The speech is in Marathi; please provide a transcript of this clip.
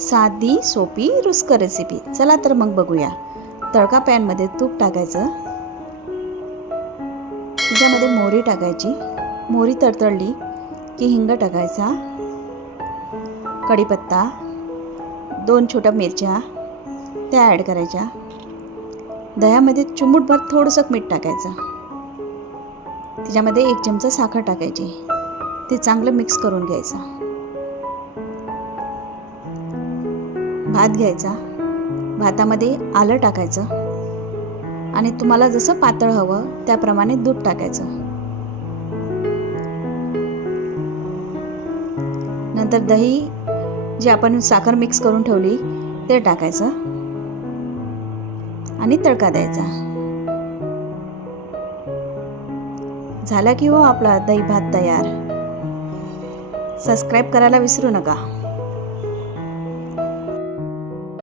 साधी सोपी रुचकर रेसिपी. चला तर मग बघूया. तडका पॅनमध्ये तूप टाकायचं, त्याच्यामध्ये मोहरी टाकायची. मोहरी तडतडली की हिंग टाकायचा, कढीपत्ता, 2 छोट्या मिरच्या त्या ॲड करायच्या. दह्यामध्ये चिमूटभर थोडंसं मीठ टाकायचं. त्याच्यामध्ये 1 चमचा साखर टाकायची. ते चांगलं मिक्स करून घ्यायचं. भात घ्यायचा, भातामध्ये आलं टाकायचं आणि तुम्हाला जसं पातळ हवं त्याप्रमाणे दूध टाकायचं. नंतर दही जे आपण साखर मिक्स करून ठेवली ते टाकायचं आणि तडका द्यायचा. झाला की हो आपला दही भात तयार. सबस्क्राईब करायला विसरू नका.